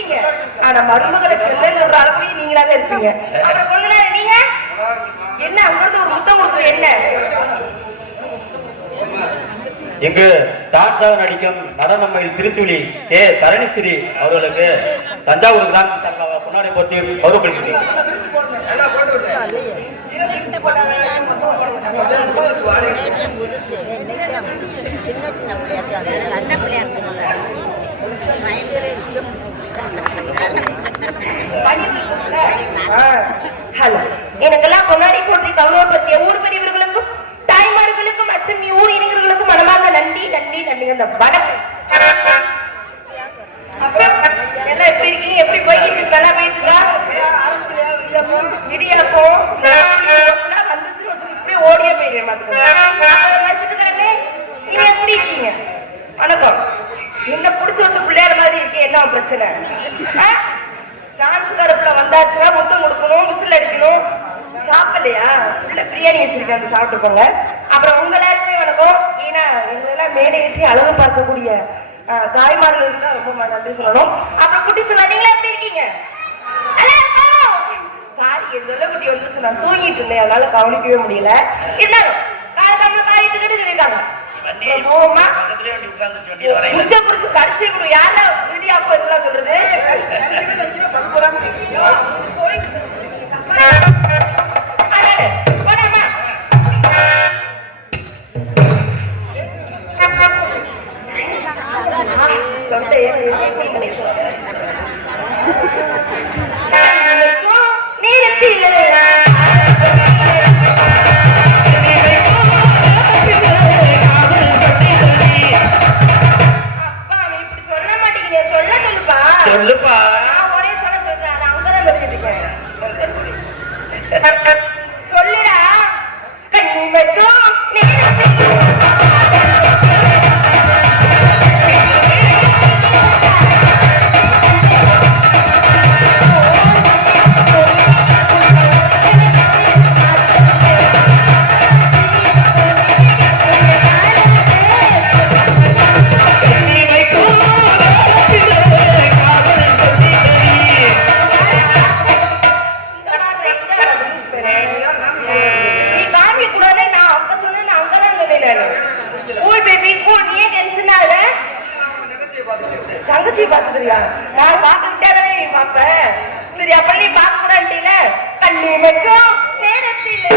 இருக்கீங்க. ஆனா மருமகளை செல்ல சொல்ற அளவுக்கு நீங்களா தான் இருக்கீங்க. அப்புறம் கொள்ளுனா நீங்க என்ன அங்கிருந்து ஒரு முத்தம் கொடுக்குற என்ன? இங்கு டான்ஸாக நடிக்கும் நடனமயில் திருச்சுழி தரணிஸ்ரீ அவர்களுக்கு தஞ்சாவூர் கிராம சபை முன்னாடி போட்டி கௌரவப்படுத்தினார். எனக்கெல்லாம் முன்னாடி போட்டி கௌரவப்படுத்திய ஊர் பெரியவர்களுக்கும் தாய்மார்களுக்கும் மற்றும் ஊர் இளைஞர்களுக்கும் மனமாக நன்றி நன்றி நன்றிங்க. இந்த வணக்கம் எல்லாம் எப்படி இருக்கீங்க? எப்படி போயிட்டு நல்லா போயிட்டுக்கா? இடியப்போ வந்துச்சுன்னு வச்சு இப்படியே ஓடியே போயிருக்கேன். நீங்க எப்படி இருக்கீங்க? வணக்கம். என்ன புடிச்சு வச்ச பிள்ளையார மாதிரி இருக்கே, என்ன பிரச்சனை? டான்ஸ் கருப்புல வந்தாச்சுன்னா முத்தம் கொடுக்கணும், விசில் அடிக்கணும். சாப்பிடலையா? உள்ள பிரியாணி வச்சிருக்கேன், சாப்பிட்டு போங்க. அப்புறம் உங்க எல்லாருமே வணக்கம். ஏன்னா எங்களெல்லாம் மேடையேற்றி அழகு பார்க்கக்கூடிய தாய்மார்களுக்கு தான் ரொம்ப நன்றி சொல்லணும். அப்புறம் குட்டி சொன்னா நீங்களா எப்படி இருக்கீங்க? சாரி, என் சொல்ல குட்டி வந்து சொன்னா தூங்கிட்டு இருந்தேன், அதனால கவனிக்கவே முடியல. இருந்தாலும் காலத்தாமல காரியத்துக்கிட்டு சொல்லியிருக்காங்க. கடிச்சு யாரா வீடியாப்போ இதெல்லாம் சொல்றது? சொல்லுடா தங்கச்சி பாத்துக்கிறியா? நான் பாத்துக்கிட்டே பாப்பேன். சரி, அப்ப நீ பாக்க கூடாதுல கண்ணி மட்டும் நேரத்தில்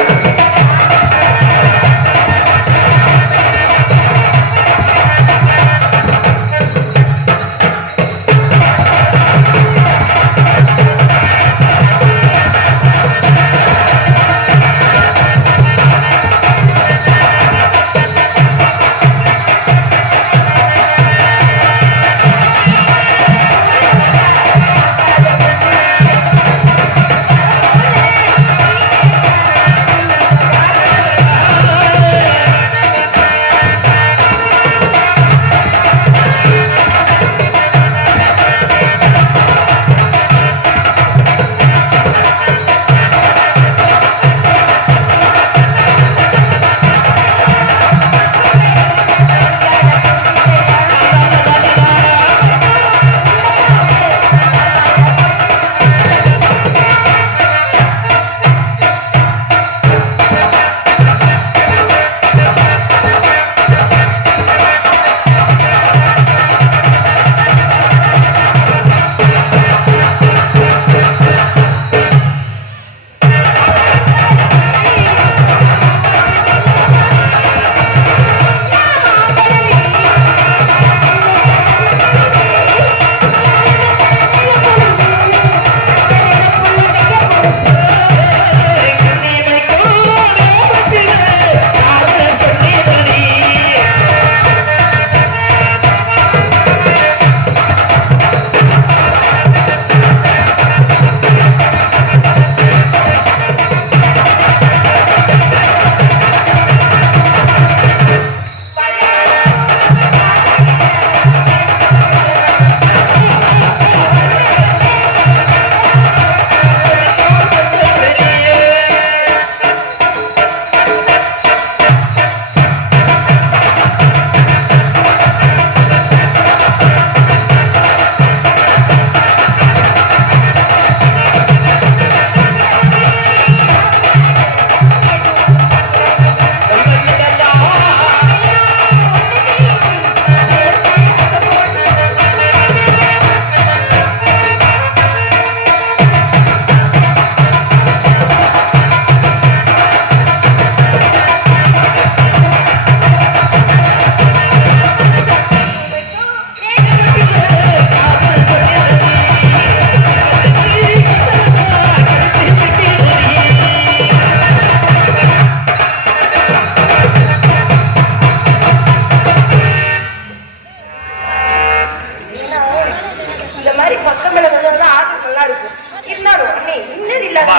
மாதிரி பக்கத்துல வந்து ஆட்டு நல்லா இருக்கும். இருந்தாலும் அண்ணே இன்னும் இல்லாத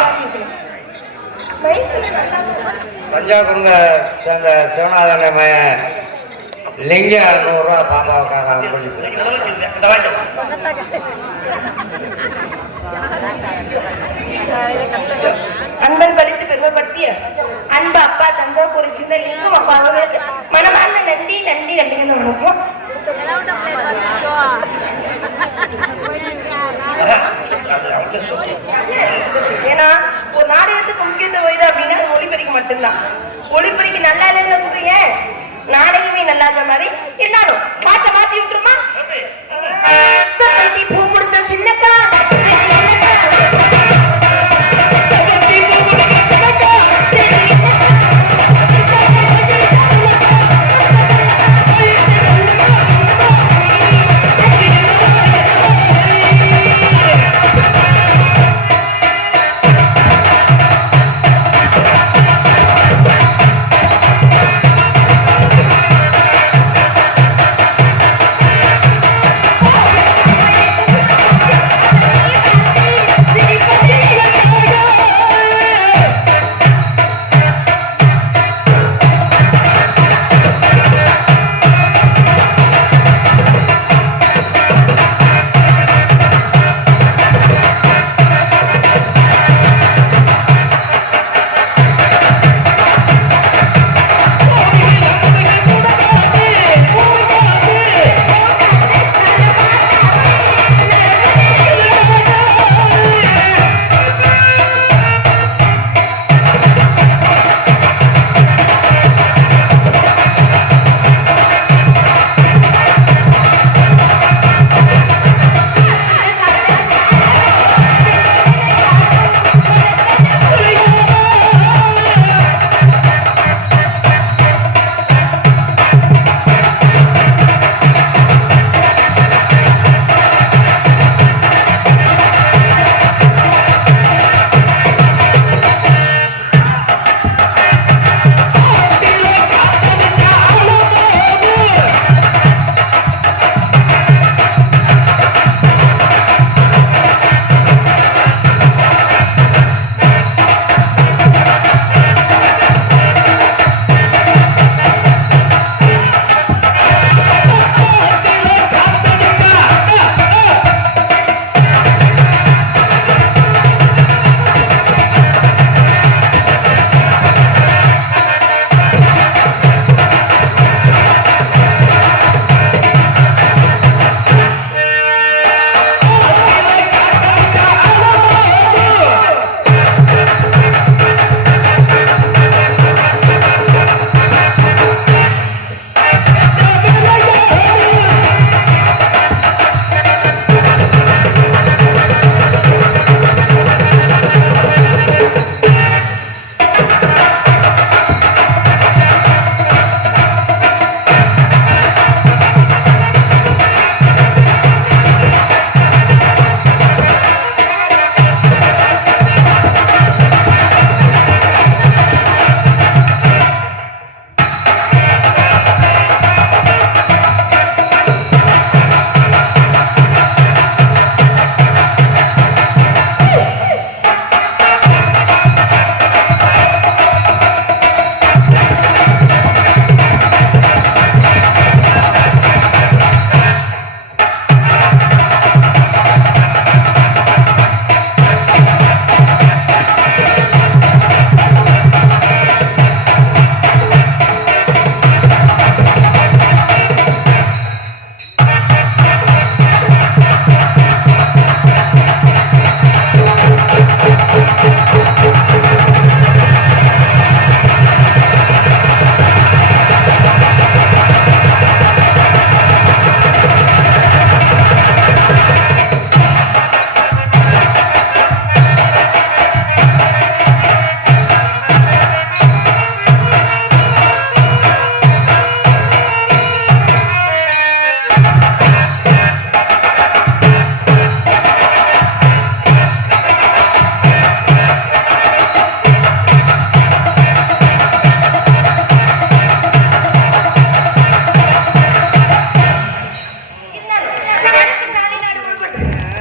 பஞ்சாபுங்க சேர்ந்த சிவநாதன் லிங்க 100 ரூபா பாப்பாவுக்காக அன்பன் படித்து பெருமைப்படுத்திய அன்பு அப்பா தஞ்சாவூர் சின்ன லிங்கம் அப்பா மனமார்ந்த நன்றி நன்றி நன்றின்னு வணக்கம். ஏன்னா ஒரு நாடகத்துக்கு முக்கியத்துவம் வருது அப்படின்னா ஒளிப்பதிக்கு மட்டும்தான். ஒளிப்பதிக்கு நல்லா இல்லைன்னு வச்சுக்கோங்க, நாடகமே நல்லா இருந்த மாதிரி இருந்தாலும் பாட்டை மாத்தி விட்டுருமா? பூ பிடிச்ச சின்னக்கா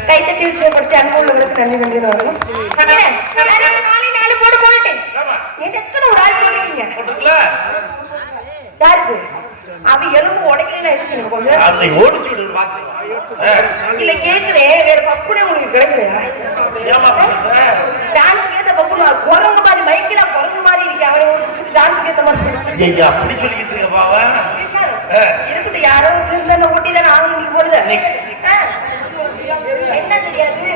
கைத்தட்டி உற்சாகப்படுத்தி அன்புள்ளவர்களுக்கு நன்றி நன்றி வரணும். நாளை 4 போடு போட்டுட்டேன். எத்தனை ஒரு ஆள் போட்டுருக்கீங்க? யாருக்கு? அவ எலும்பு உடைக்கல இருக்கு கொஞ்சம். அதை ஓடிச்சு விடு இல்ல கேக்குறேன், வேற பக்குனே உங்களுக்கு கிடைக்கலையா? டான்ஸ் கேட்ட பக்குனா குரங்கு மாதிரி மைக்கில குரங்கு மாதிரி இருக்கு. அவன் டான்ஸ் கேட்ட மாதிரி அப்படி சொல்லிக்கிட்டு இருக்க பாவா இருக்குது. யாரோ சின்ன ஒட்டிதான் ஆரம்பிக்க போறது. என்ன தெரியாது,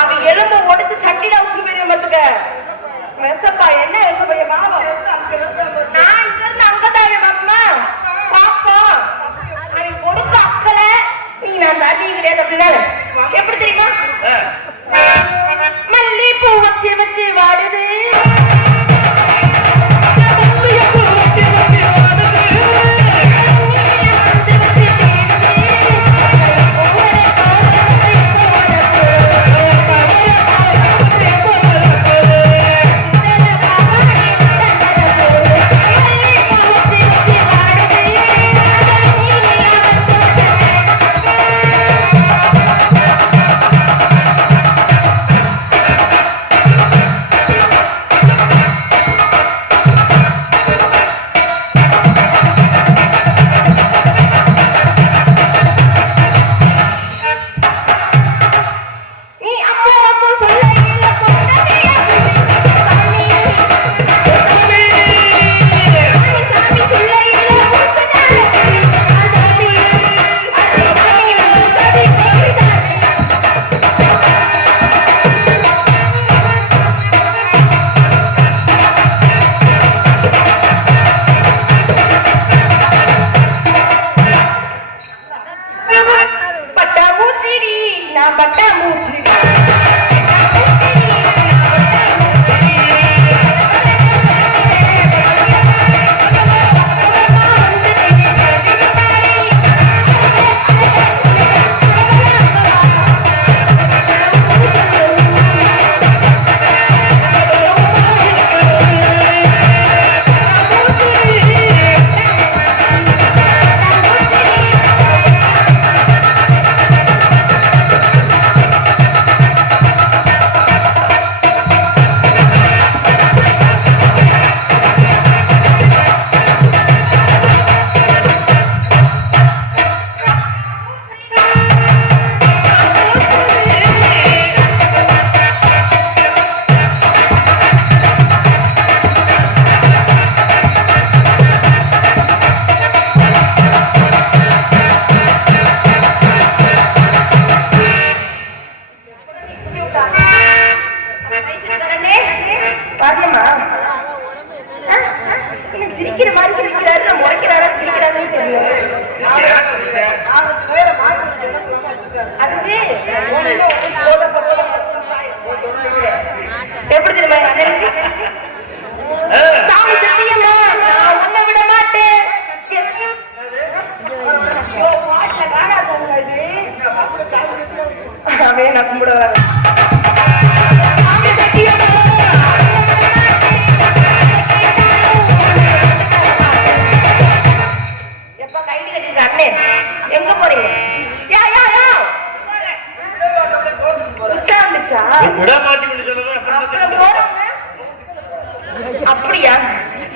அவ எலும்பு உடைச்சு சட்டில உசுறு போயிருக்க மத்துக்க வெசப்பா. என்ன வெசப்பைய பாவம்? நான் இங்க இருந்து அங்கதாவே பாப்பமா பாப்பா. அவன் கொடுக்க அக்கல நீ நான் தாண்டி கிடையாது அப்படின்னா எப்படி தெரியுமா? மல்லிப்பூ வச்சு வச்சு வாடுது சிரிக்கிற மாதிரி சிரிக்கிறாரு, முறைக்கிறாரா சிரிக்கிறாருன்னு தெரியும். எப்படி தெரியுமா சாமி சத்தியமா நான் உன்னை விட மாட்டேன். அவன் நான் கும்பிட வர எங்க போறீங்க? அப்படியா?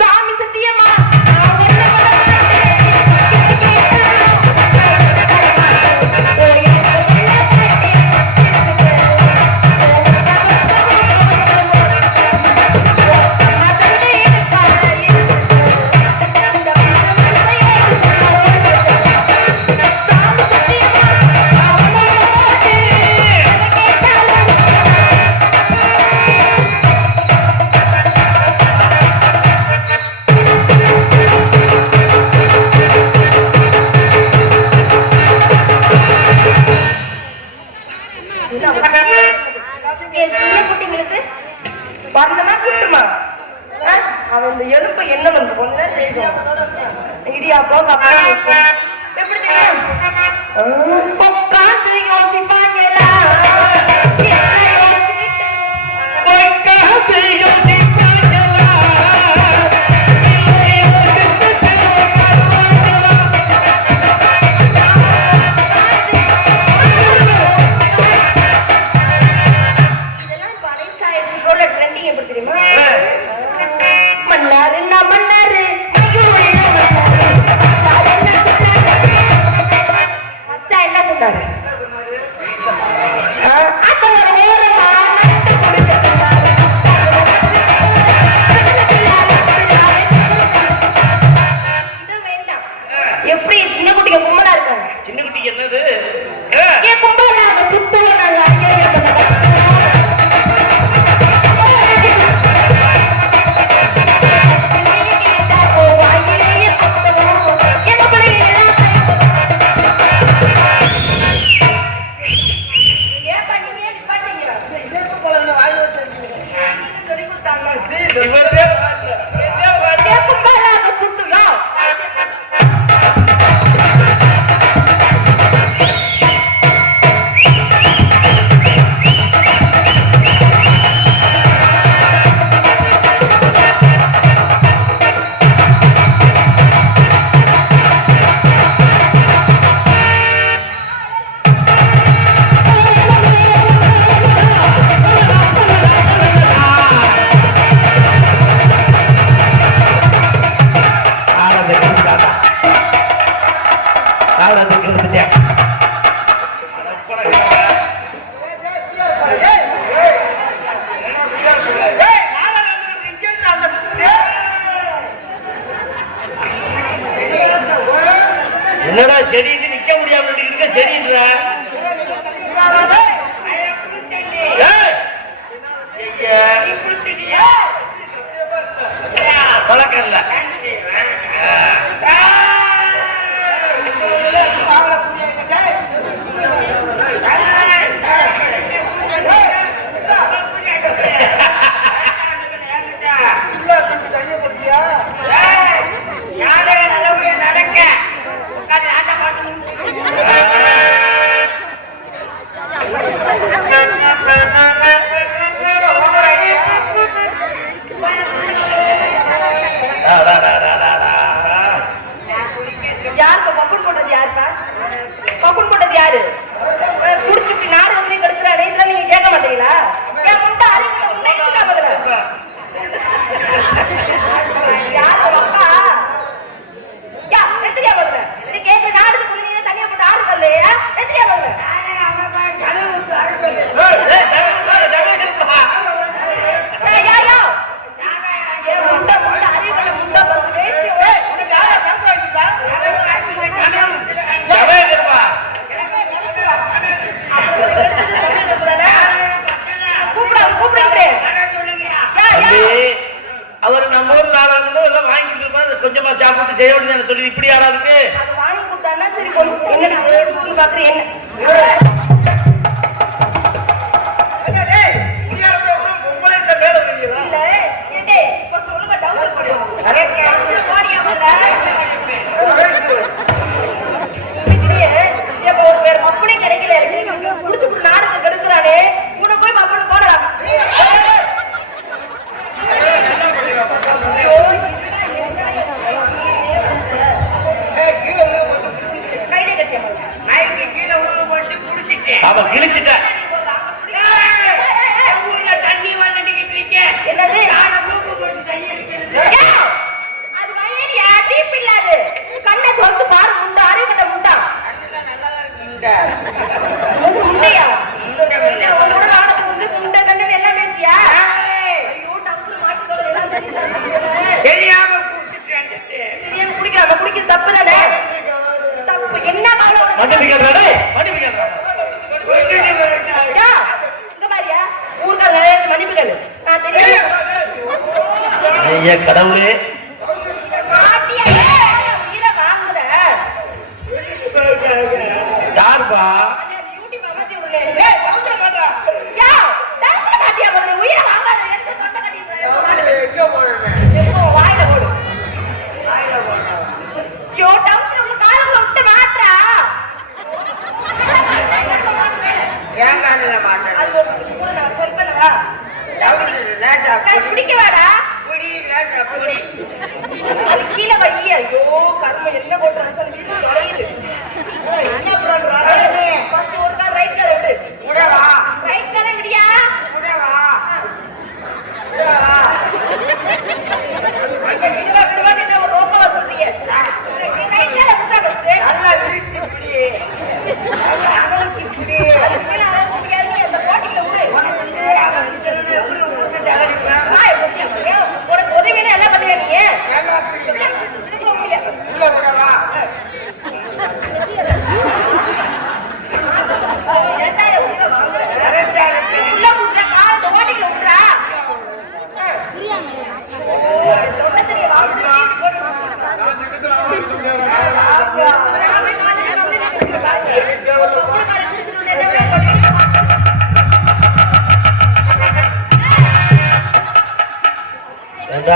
சாமி சத்தியமா அவன் இந்த எலுப்பை என்ன வந்து கொஞ்ச இடியாப்பம் எப்படி உட்காந்து யோசிப்பாங்களா செடி நிக்க முடியாம இருக்க செடின்ற பழக்கல்ல யாருப்பா பப்புன் போட்டது? யாருப்பா பப்புன் போட்டது? யாரு குடிச்சுட்டு நாடு வந்து கெடுக்கிறானே, இதெல்லாம் நீங்க கேட்க மாட்டீங்களா? என் முட்டை அறிவுல முட்டை எடுத்துட்டா முதல்ல. யாரு அப்பா? யா எத்திரியா முதல்ல? நீ கேட்க நாடு குடிநீங்க தனியா போட்டு ஆடுது இல்லையா? எத்திரியா முதல்ல? அவர் நம்ம ஊர் நாளாக எல்லாம் வாங்கிட்டு இருப்பாரு, கொஞ்சமா சாப்பிட்டு செய்ய வேண்டியது சொல்லி இப்படி யாராருக்கு வாங்கி கொடுத்தாருன்னா சரி எங்க பாக்குறேன் என்ன அவன் கிழிச்சிட்ட கடவுளே யாருப்பா பிடிக்கவாடா கீழே வைய. ஐயோ கர்ம என்ன போட்டு ஒரு கால் ரைட் கால விடு. ரைட் கால விடியா? ஒரு ரோப்பா சொல்றீங்க. ரைட் கால விட்டா பஸ் நல்லா விரிச்சு இப்படி உனக்கு உதவினா எல்லாம் பண்ணுவீங்க.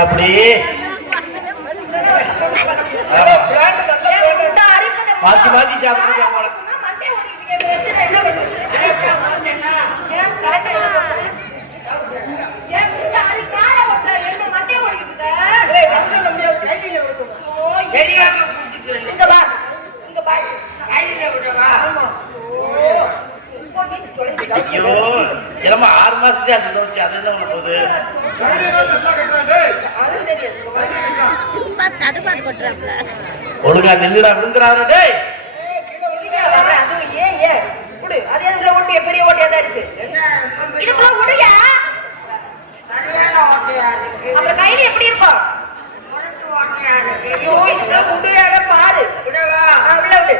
அப்படி மாத்தி மாத்தி சாப்பிடுங்க. ஐயோ என்னமா 6 மாசத்துக்கு அது தோச்சு அது என்ன போகுது? ஒழுங்கா நின்றுடா விழுந்துறாரு. பெரிய ஓட்டியா தான் இருக்கு. இதுக்குள்ள முடியா அப்புறம் கையில எப்படி இருக்கும்? பாரு விட விடு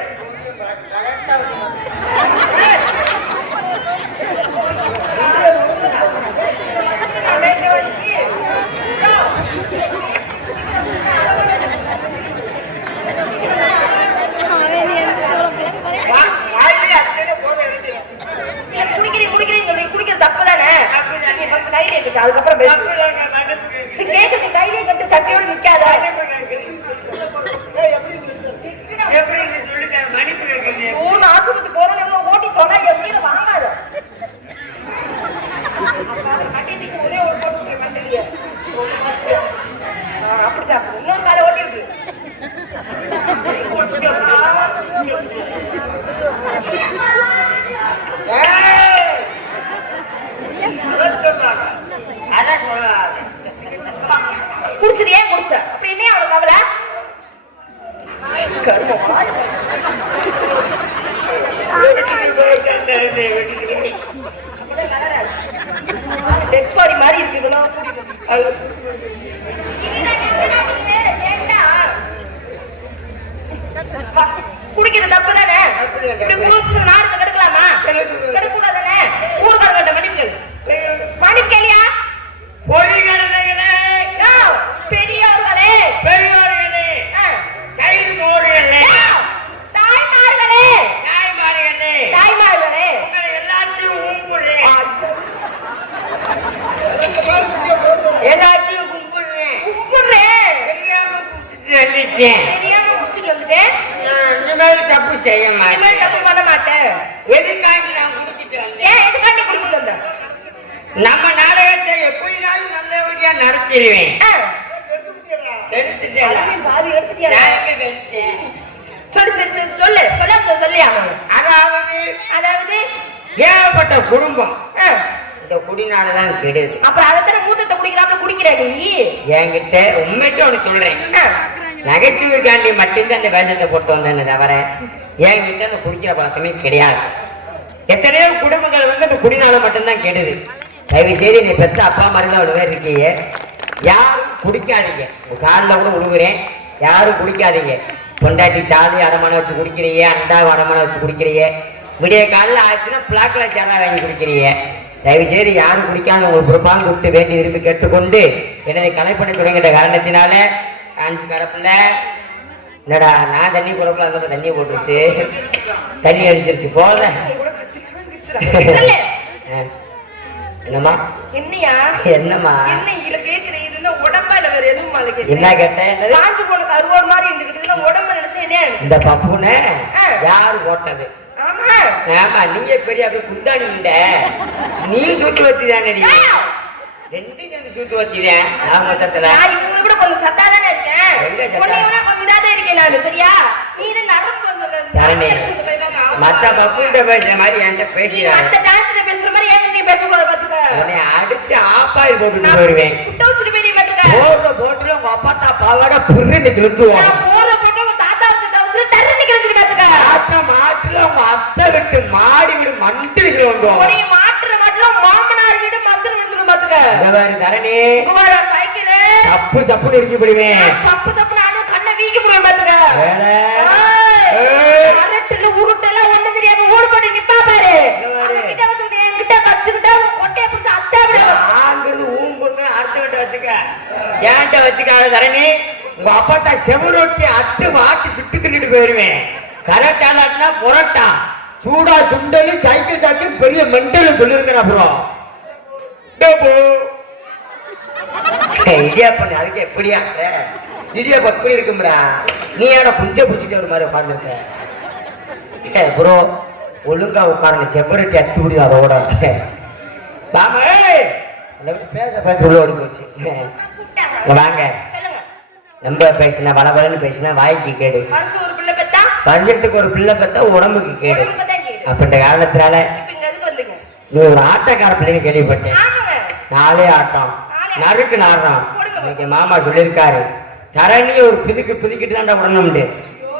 கையிலே கட்டு அதுக்கப்புறம் கேக்குது கையிலே கட்டு சட்டையோடு நிக்காத ஆஸ்பத்திரி போறோம் ஓட்டி போனா எப்படி வாங்காத ஒரே ஒரு அப்படிதான் இன்னொரு காலை ஓட்டி இருக்கு குடிச்சது ஏன் குடிச்ச அப்படி என்ன அவளுக்கு கவலை டெக்பாடி மாதிரி இருக்குங்களா குடிக்கிறது தப்பு தானே நாடு கெடுக்கலாமா கெடுக்கூடாதானே ஊர்காரங்கிட்ட மன்னிப்புகள் மன்னிக்கலையா பெரியோர்களே பெரியோர்களே கைதோர்களே தாய்மார்களே தாய்மார்களே தாய்மார்களே உங்களை எல்லாத்தையும் கும்பிடுறேன் எல்லாத்தையும் கும்பிடுறேன் கும்பிடுறேன் தெரியாம குடிச்சிட்டு வந்துட்டேன் இனிமேல் தப்பு செய்ய மாட்டேன் இனிமேல் தப்பு பண்ண மாட்டேன் எதுக்காண்டி நான் குடிச்சிட்டு வந்தேன் ஏன் எதுக்காண்டி குடிச்சிட்டு வந்தேன் நம்ம நாடகத்தை எப்படினாலும் நல்லபடியா நடத்திடுவேன் அதாவது ஏகப்பட்ட குடும்பம் இந்த குடினாலதான் கெடுது அப்புறம் அதைத்தான மூத்தத்தை குடிக்கிறாப்புல குடிக்கிற நீ என்கிட்ட உண்மைக்கு ஒண்ணு சொல்றேன் நகைச்சுவைக்காண்டி மட்டும்தான் அந்த வேஷத்தை போட்டு வந்தேன்னு தவிர என்கிட்ட அந்த குடிக்கிற பழக்கமே கிடையாது எத்தனையோ குடும்பங்கள் வந்து அந்த குடினால மட்டும்தான் கெடுது தயவு செய்து நீ பெற்ற அப்பா மாதிரி தான் அவ்வளோ பேர் இருக்கீங்க யாரும் குடிக்காதீங்க காலில் கூட உழுகுறேன் யாரும் குடிக்காதீங்க பொண்டாட்டி தாலி அடமான வச்சு குடிக்கிறீங்க அண்டாவை அடமான வச்சு குடிக்கிறீங்க விடிய காலில் ஆச்சுன்னா பிளாக்ல சேரா வாங்கி குடிக்கிறீங்க தயவு செய்து யாரும் குடிக்காத உங்களுக்கு ஒரு பால் கூப்பிட்டு வேண்டி விரும்பி கேட்டுக்கொண்டு எனது கலைப்பணி தொடங்கிட்ட காரணத்தினால 5 கரப்புல என்னடா நான் தண்ணி குழப்பம் அந்த தண்ணி போட்டுருச்சு தண்ணி அடிச்சிருச்சு போத என்னம்மா என்னையா என்னம்மா என்ன இதுல கேக்குற இதுன்னா உடம்பா இல்ல வேற எதுவும் மாலக்கு என்ன கேட்டேன் காஞ்சு போன கருவாடு மாதிரி இருந்துக்கிட்டு உடம்ப நினைச்ச என்ன இந்த பப்புனே யாரு போட்டது ஆமா ஆமா நீங்க பெரிய அப்படியே குந்தாணி இல்ல நீ சூட்டு வச்சுதானடி ரெண்டு சேர்ந்து சூட்டு வச்சுதேன் நான் மொத்தத்துல இவங்க கூட கொஞ்சம் சத்தா தானே இருக்கேன் கொஞ்சம் இதாக இருக்கேன் நான் சரியா நீ இது நரம்பு வந்து மத்த பப்புகிட்ட பேசுற மாதிரி என்கிட்ட பேசுறேன் மத்த டான்ஸ்ல பேசுற மாதிரி ஏன் நீ பேசக்கூடாது பாத்துக்க உன்னை அடிச்சு ஆப்பாயில் போட்டுட்டு போயிடுவேன் குட்ட வச்சுட்டு போய் பாத்துக்க போற போட்டுல உங்க அப்பா பாவாட புர்ரின்னு கிழிச்சுவோம் போற போட்டு உங்க தாத்தா வச்சுட்டு அவசர டர்னி கிழிச்சு பாத்துக்க தாத்தா மாட்டுல உங்க அத்தை விட்டு மாடி விடு மண்டிட்டு கிளம்புவோம் நீ மாட்டுற மாட்டுல மாமனார் வீடு மந்திர விடுறது பாத்துக்க இந்த மாதிரி தரணி குமார சைக்கிள் சப்பு சப்பு நெருக்கி போடுவேன் சப்பு சப்பு நானே கண்ணை வீக்கி போடுவேன் பாத்துக்க அரட்டல உருட்டல ஒண்ணு தெரியாம ஓடு போட்டு நிப்பா பாரு கிட்ட வந்து என்கிட்ட வச்சுக்கிட்டா கொட்டைய புடிச்சு அத்தை விட ஆங்கிறது ஊம்புங்க அடுத்த வச்சுக்க ஏன்ட்ட வச்சுக்காத தரணி உங்க அப்பா செவரொட்டி அட்டு வாட்டி சுட்டு தின்னுட்டு போயிருவேன் கரெக்டானா புரட்டா சூடா சுண்டலி சைக்கிள் சாச்சு பெரிய மெண்டல் சொல்லிருக்கேன் அப்புறம் இடியா பண்ணு அதுக்கு எப்படியா இடியா பக்கடி இருக்கும்ரா நீ யார புஞ்ச பிடிச்சிட்டு ஒரு மாதிரி உட்காந்துருக்க ப்ரோ ஒழுங்கா உட்காரணும் செவ்வரட்டி அச்சு விடு அதோட பாமா பேச பேச உள்ள ஓடி போச்சு வாங்க ரொம்ப பேசினா வளவலன்னு பேசினா வாய்க்கு கேடு வருஷத்துக்கு ஒரு பிள்ளை பெத்தா உடம்புக்கு கேடு அப்படின்ற காரணத்தினால நீ ஒரு ஆட்டக்கார பிள்ளைன்னு கேள்விப்பட்டேன் நாளே ஆட்டம் நறுக்கு நாடுறான் இன்னைக்கு மாமா சொல்லியிருக்காரு தரணி ஒரு பிதுக்கிட்டு தான்டா விடணும்னு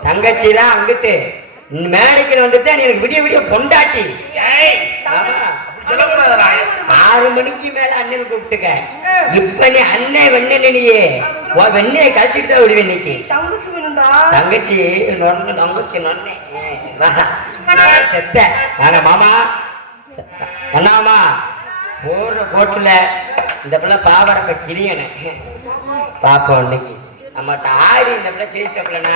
தங்கச்சி தான் அங்கிட்டு மேடைக்கு வந்துட்டு எனக்கு விடிய விடிய பொண்டாட்டி 6 மணிக்கு மேல அண்ணன் கூப்பிட்டுக்க இப்ப நீ அண்ணன் வெண்ணையே வெண்ணையை கழட்டிட்டு தான் விடுவேன் இன்னைக்கு தங்கச்சி தங்கச்சி நொன்னே செத்த நாங்க மாமா அண்ணாமா போடுற போட்டுல இந்த பிள்ளை பாவடப்ப கிளியன பாப்போம் இன்னைக்கு நம்மகிட்ட ஆடி இந்த பிள்ளை செய்யப்படலன்னா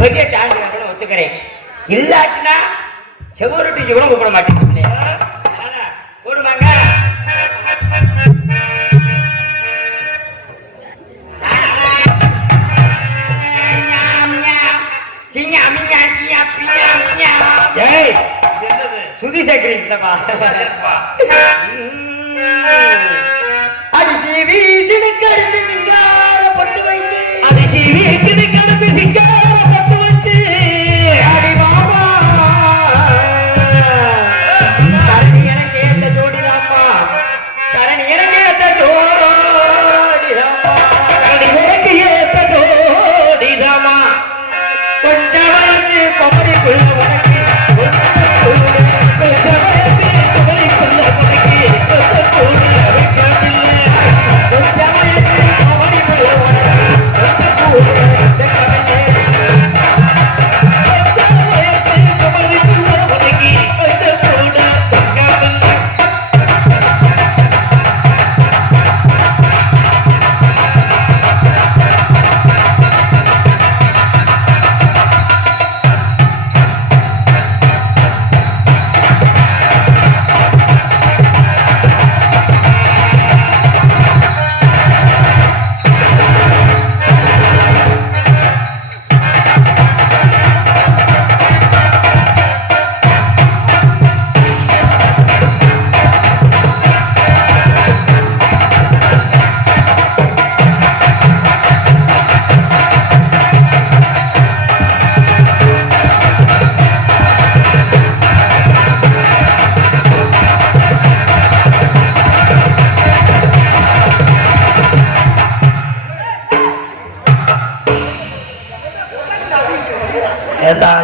பெரிய டாண்டு ஒத்துக்கிறேன் இல்லாட்டினா செவ்வொருட்டிக்கு கூட கூப்பிட மாட்டேன் போடுவாங்க அடிசி வீசினு கடுத்து சிங்கார பட்டு வைத்து அடிச்சி வீச்சு கடந்து சிங்கார பட்டு வச்சு அடி மாமா கரணி எனக்கு ஏத்த ஜோடிதாம்மா கரணி எனக்கு ஏத்த ஜோடிதாம்மா எனக்கு ஏத்த ஜோடிதாமா கொஞ்சம் வயசு கொம்படிக்குள்ள உனக்கு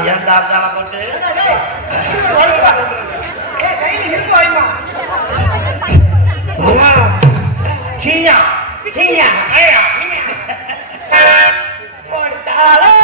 ஏண்டா தலை போட்டு சீயா சீயா ஐயா போட்டாலே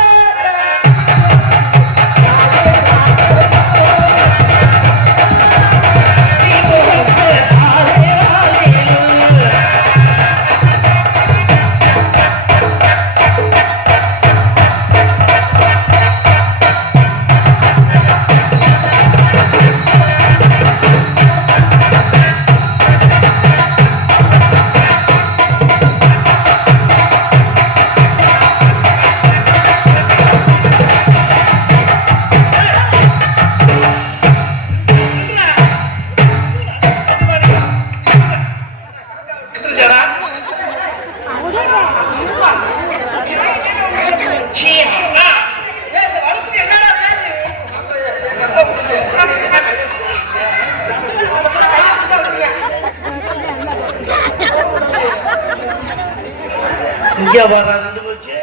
இங்க வர்றது போச்சு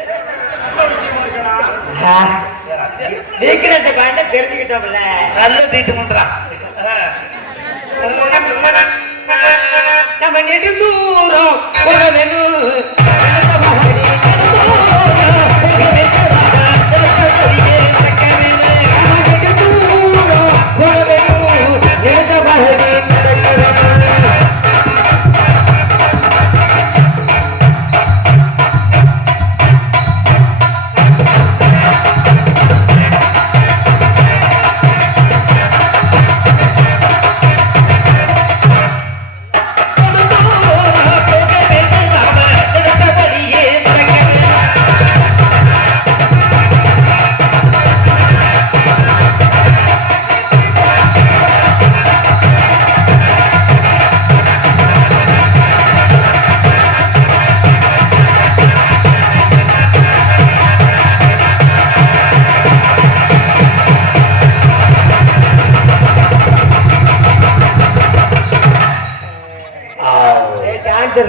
வீக்னஸ் காண்ட தெரிஞ்சுக்கிட்டோம்ல நல்ல ட்ரீட்மெண்ட்ரா நம்ம நெடுந்தூரம் போக வேணும்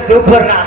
சூப்பர்னா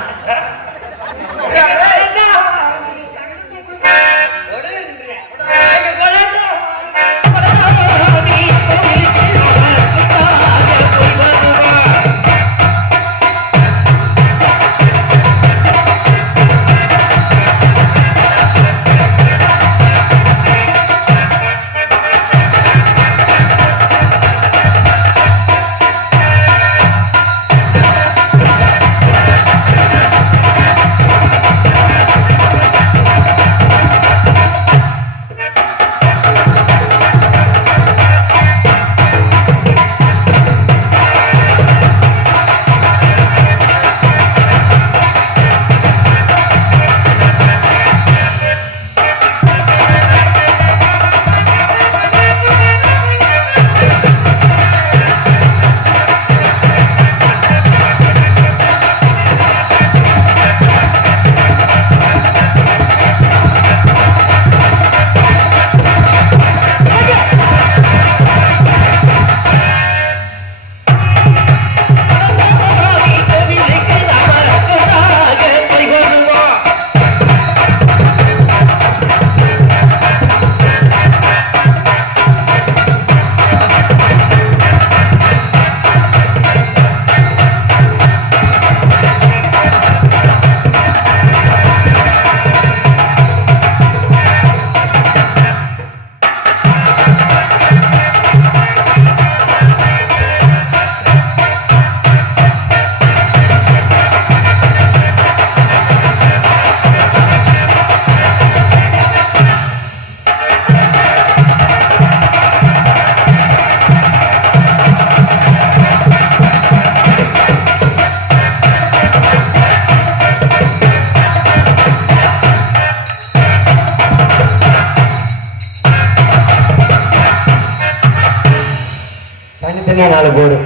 தனித்தனியா 4 போர்டு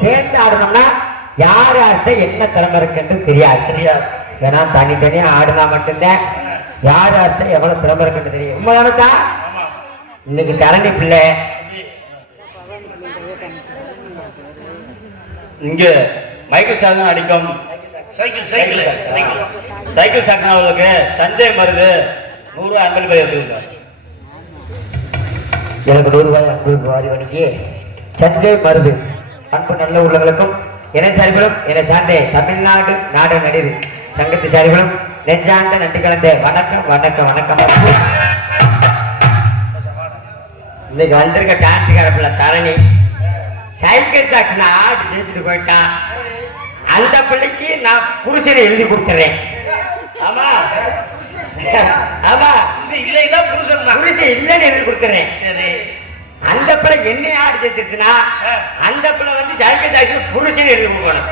சேர்ந்து ஆடணும்னா யார் யார்கிட்ட என்ன திறமை இருக்குன்னு தெரியாது. ஏன்னா தனித்தனியா ஆடுனா மட்டும்தான் யார் யார்கிட்ட எவ்வளவு திறமை இருக்குன்னு தெரியும். உண்மைதானதா? இன்னைக்கு கரணி பிள்ளை இங்க மைக்கேல் சாதனம் அடிக்கும் சைக்கிள் சாக்சன் அவர்களுக்கு சஞ்சய் மருது 100 ரூபாய் அன்பளிப்பு பை எடுத்துருக்காங்க. எனக்கு 100 ரூபாய் அன்பளிப்பு வாரி வணிக்கு சஞ்சய் மருது அன்பு நல்ல உள்ளங்களுக்கும் என சார்பிலும் என சார்ந்தே தமிழ்நாடு நாடு நடிகர் சங்கத்து சார்பிலும் நெஞ்சாண்ட நன்றி கலந்த வணக்கம் வணக்கம் வணக்கம். இன்னைக்கு வந்திருக்க டான்ஸ் காரப்பிள்ள தரணி சைக்கிள் சாக்சன் ஆடி ஜெயிச்சுட்டு போயிட்டான். அந்த பிள்ளைக்கு நான் புருஷனை எழுதி கொடுத்துறேன். ஆமா ஆமா இல்லைன்னா புருஷன் புருஷன் இல்லைன்னு எழுதி கொடுத்துறேன். சரி, அந்த பிள்ளை என்ன ஆடி ஜெயிச்சிருச்சுன்னா அந்த பிள்ளை வந்து சைக்கிள் சாக்சன் புருஷன் எழுதி கொடுக்கணும்.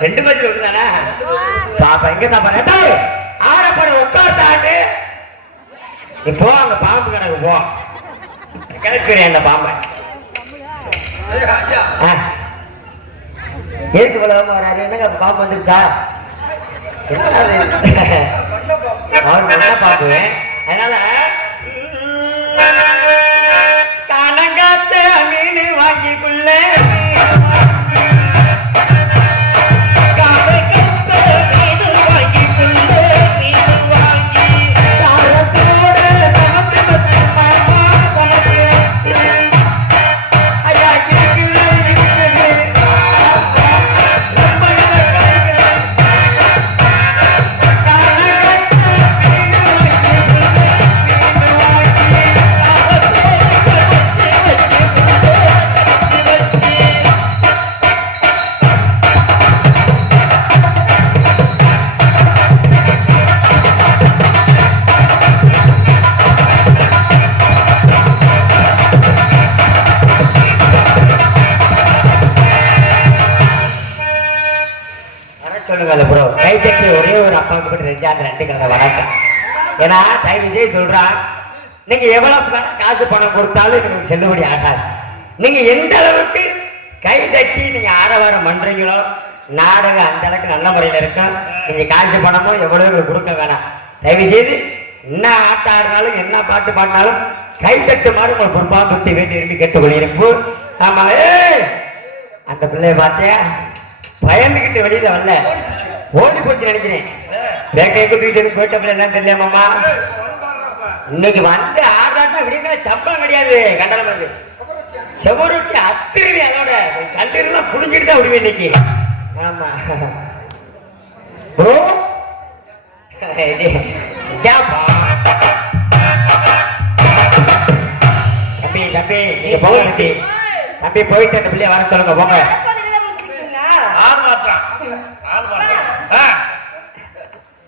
2 பட்சம் இருக்குதானா பாப்பா எங்க தாப்பா ஆடப்பட உட்கார்த்தாண்டு இப்போ அந்த பாம்பு கணக்கு போ கிளப்பிடுறேன் அந்த பாம்பை. எதுக்கு இவ்வளவு வராது? என்னங்க பாம்பு வந்துருச்சா? அவருக்கு என்ன பாம்பு? அதனால கனங்காத்த மீன் வாங்கிக்குள்ள ஒரே ஒரு அப்பாவுக்கு மட்டும் நெஞ்சாந்த 2 கலந்த வணக்கம். ஏன்னா தயவு செய்து சொல்றான், நீங்க எவ்வளவு காசு பணம் கொடுத்தாலும் உங்களுக்கு செல்லுபடி ஆகாது. நீங்க எந்த அளவுக்கு கை தட்டி நீங்க ஆரவாரம் பண்றீங்களோ நாடகம் அந்த அளவுக்கு நல்ல முறையில் இருக்கும். நீங்க காசு பணமோ எவ்வளவு கொடுக்க வேணாம். தயவு செய்து என்ன ஆட்ட ஆடினாலும் என்ன பாட்டு பாடினாலும் கை தட்டுமாறு உங்கள் பொறுப்பா குத்தி வேண்டி விரும்பி கேட்டுக்கொள்ளிருப்பு. ஆமா, அந்த பிள்ளைய பார்த்தியா பயந்துகிட்டு வெளியில வரல, ஓடி போச்சு நினைக்கிறேன். பேக்கைக்கு வீட்டுக்கு போயிட்ட பிள்ளை என்ன தெரியல மாமா. இன்னைக்கு வந்து ஆடாட்டம் அப்படிங்கிற சம்பளம் கிடையாது. கண்டனம் செவருக்கு அத்திரி அதோட கல்லூரிலாம் புடிஞ்சிட்டு தான் விடுவேன் இன்னைக்கு. ஆமா ப்ரோ தம்பி தம்பி நீங்க போக தம்பி தம்பி போயிட்டு அந்த பிள்ளைய வர சொல்லுங்க போங்க.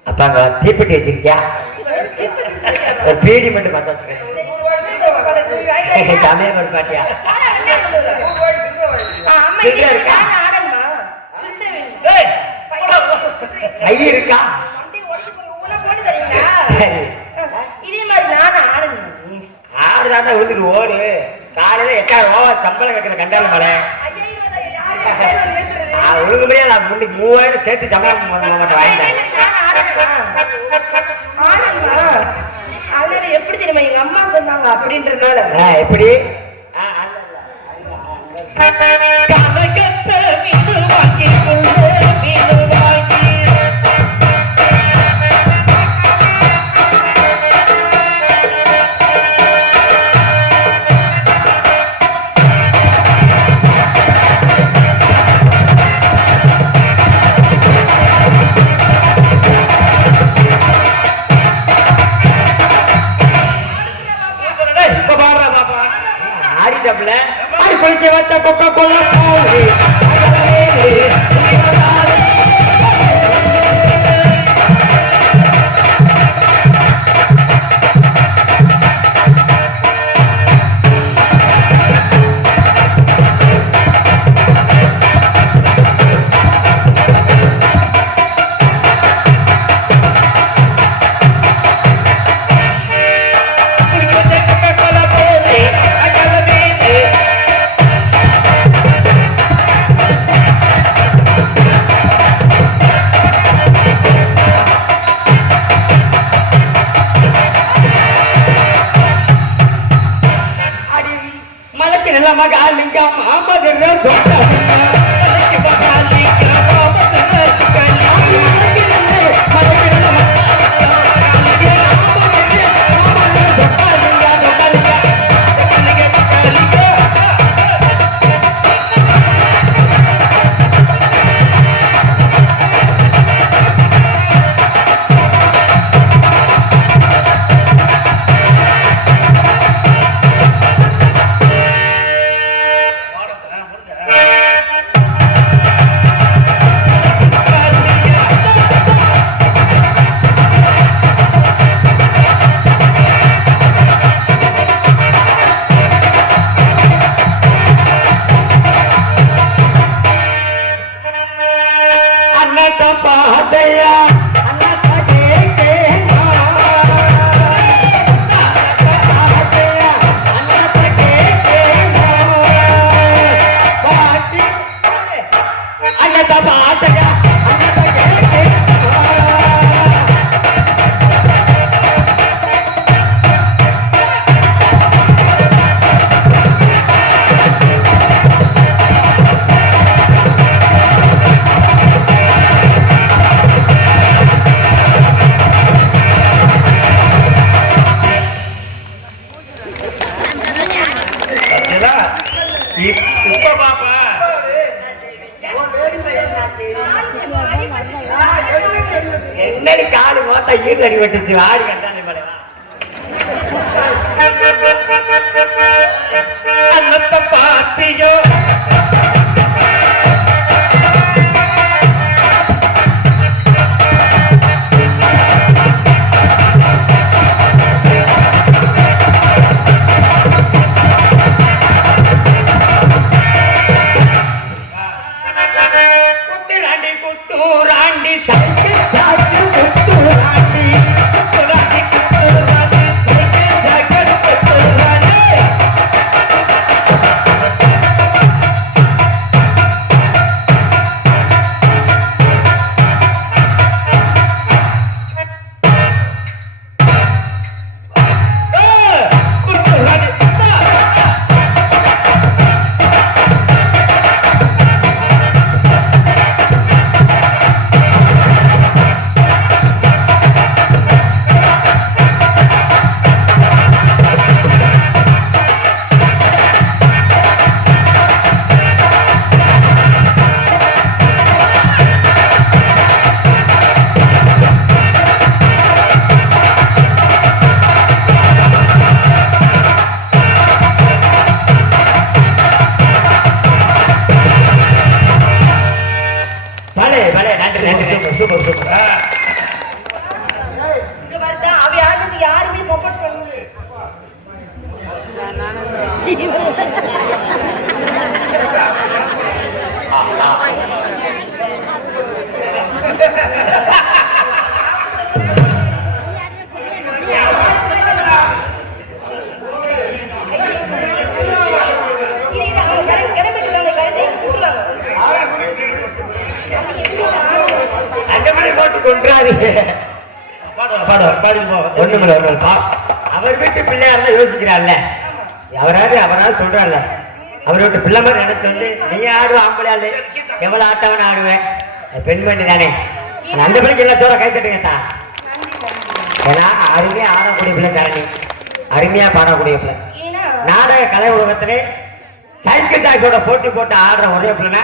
அப்பாங்க தீப்பெட்டி வச்சிருக்கியா? ஒரு பீடி மட்டும் பார்த்தா சமயம் ஒரு பாட்டியா கை இருக்கா? ஆடுதாண்டா விழுந்துட்டு ஓடு. காலையில 8000 சம்பளம் கேட்கிற கண்டால மலை ஒழுங்கு முடியா. நான் முன்னுக்கு 3000 சேர்த்து சம்பளம் மட்டும் வாங்கிட்டேன். எப்படி தெரியுமா எங்க அம்மா சொன்னாங்க அப்படின்றதுனால எப்படி வச்ச கொக்க கொள்ள இப்ப பாப்பா என்னடி காலு மொத்தா ஈடுல அடி வெட்டுச்சு ஆடி கட்டானே மேல அன்னத்தை பாத்தியோ அவர் வீட்டு பிள்ளையார் யோசிக்கிறார்ல அவராது சொல்றாருல அவர் வீட்டு பிள்ளை மாதிரி நினைச்சு நீ ஆடுவ ஆம்பளையாளு எவ்வளவு ஆட்டவன ஆடுவேன் பெண்மணி தானே அந்த பிள்ளைக்கு எல்லாம் சோற கை தட்டுங்கத்தா ஏன்னா அருமையா ஆடக்கூடிய பிள்ளை தரணி அருமையா பாடக்கூடிய பிள்ளை நாடக கலை உலகத்திலே சைக்கிள் சாக்ஸோட போட்டி போட்டு ஆடுற ஒரே பிள்ளைனா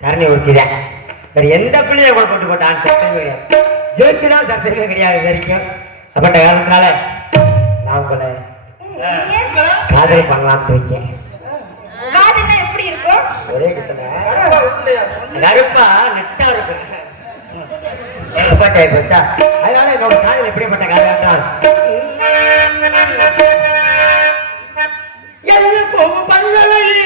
தரணி ஒருத்திதான் வேற எந்த பிள்ளைய கூட போட்டி போட்டு ஆடு சத்தமே கிடையாது ஜெயிச்சுனா சத்தமே கிடையாது வரைக்கும் அப்பட்ட காரணத்தினால நான் உங்களை காதல் பண்ணலாம்னு இருக்கேன் எப்படி இருக்கும் ஒரே கிட்ட கருப்பா நெட்டா இருக்கு போச்சா அதனால என்னோட காதல் எப்படிப்பட்ட காதல் போகும் பல்லவழி